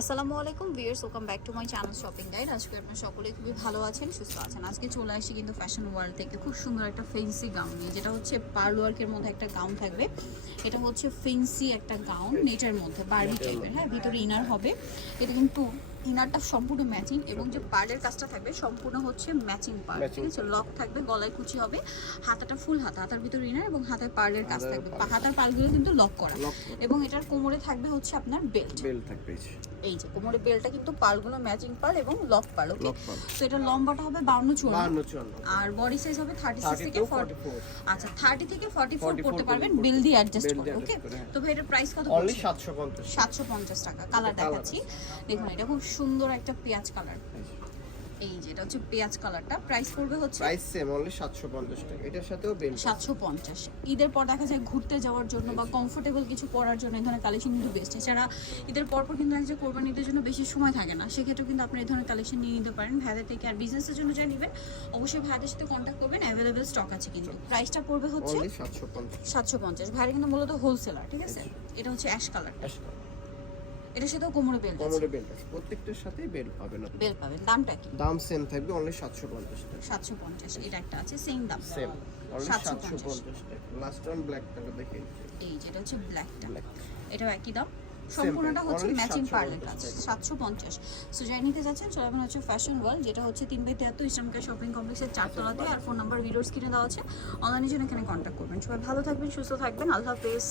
আসসালামু আলাইকুম viewers welcome back to my channel shopping guide. আজকে আপনার সকলে খুবই ভালো আছেন সুস্থ আছেন। আজকে চলে আসি কিন্তু ফ্যাশন ওয়ার্ল্ড থেকে খুব সুন্দর একটা ফেন্সি গাউন নিয়ে যেটা হচ্ছে পার্ল ওয়ার্কের মধ্যে একটা গাউন থাকবে। এটা হচ্ছে ফেন্সি একটা গাউন নেটার মধ্যে বার্বি টাইপের হ্যাঁ ভিতরে ইনার হবে। এটা কিন্তু ইনারটা সম্পূর্ণ ম্যাচিং এবং যে পার্লের কাজটা থাকবে সম্পূর্ণ হচ্ছে ম্যাচিং পার্ল ঠিক আছে? লক থাকবে গলায় কুচি হবে হাতাটা ফুল হাতা হাতার ভিতরে ইনার এবং হাতায় পার্লের কাজ থাকবে। হাতার পার্লগুলো কিন্তু লক করা। এবং এটার কোমরে থাকবে হচ্ছে আপনার বেল্ট। বেল থাকবে এই যে, কোমরে বেল্টটা কিন্তু পালগুলো ম্যাচিং পাল এবং লক পাল ওকে? তো এটা লম্বাটা হবে বাউন্ন চুয়ান্ন। বাহান্ন চুয়ান্ন। আর বডি সাইজ হবে থার্টি সিক্স থেকে ফর্টি 44 আচ্ছা থার্টি থেকে ফর্টি ফোর 44 করতে পারবেন বিল দিয়ে অ্যাডজাস্ট করে ওকে? হ্যাঁ। তো ভাই এটার প্রাইস কত অনলি সাতশো পঞ্চাশ। সাতশো পঞ্চাশ টাকা কালার দেখাচ্ছি। দেখুন এটা খুব সুন্দর একটা পেঁয়াজ কালার এই যে এটা হচ্ছে পেঁয়াজ কালারটা প্রাইস পড়বে হচ্ছে প্রাইস সেম অনলি সাতশো পঞ্চাশ টাকা। এটার সাথেও বেল সাতশো পঞ্চাশ। ঈদের পর দেখা যায় ঘুরতে যাওয়ার জন্য বা কমফোর্টেবল কিছু পরার জন্য এই ধরনের কালেকশন কিন্তু বেস্ট এছাড়া ঈদের পর পর কিন্তু দেখা যায় কোরবানি জন্য বেশি সময় থাকে না। সেক্ষেত্রে কিন্তু আপনি এই ধরনের কালেকশন নিয়ে নিতে পারেন। ভাইদের থেকে আর বিজনেসের জন্য যা নেবেন অবশ্যই ভাইদের সাথে কন্ট্যাক্ট করবেন। অ্যাভেলেবেল স্টক আছে কিন্তু। প্রাইসটা পড়বে হচ্ছে অনলি সাতশো পঞ্চাশ। সাতশো পঞ্চাশ। ভাইরা কিন্তু মূলত হোলসেলার ঠিক আছে? এটা হচ্ছে অ্যাশ কালার এটার সাথেও কোমরে বেল আছে। কমরে বেল আছে। প্রত্যেকটার সাথেই বেল পাবেন আপনি। বেল পাবেন। দামটা কি? দাম সেম থাকবে অনলি সাতশো পঞ্চাশ টাকা। সাতশো পঞ্চাশ এটা একটা আছে সেম দাম। সেম অনলি সাতশো সাতশো পঞ্চাশ পঞ্চাশ টাকা। লাস্ট ওয়ান ব্ল্যাক টাকা দেখে এই যেটা হচ্ছে ব্ল্যাকটা ব্ল্যাক এটাও একই দাম। সম্পূর্ণটা হচ্ছে ম্যাচিং 750 পার্লের কাজ। সাতশো পঞ্চাশ। সো যাই নিতে যাচ্ছেন চলে যাবেন হচ্ছে ফ্যাশন ওয়ার্ল্ড যেটা হচ্ছে তিন বাই তেহাত্তর ইসলামিকা শপিং কমপ্লেক্সের চারতলাতে। আর ফোন নাম্বার ভিডিওস কিনে দেওয়া আছে। অনলাইনের জন্য এখানে কন্ট্যাক্ট করবেন। সবাই ভালো থাকবেন সুস্থ থাকবেন। আল্লাহ হাফেজ।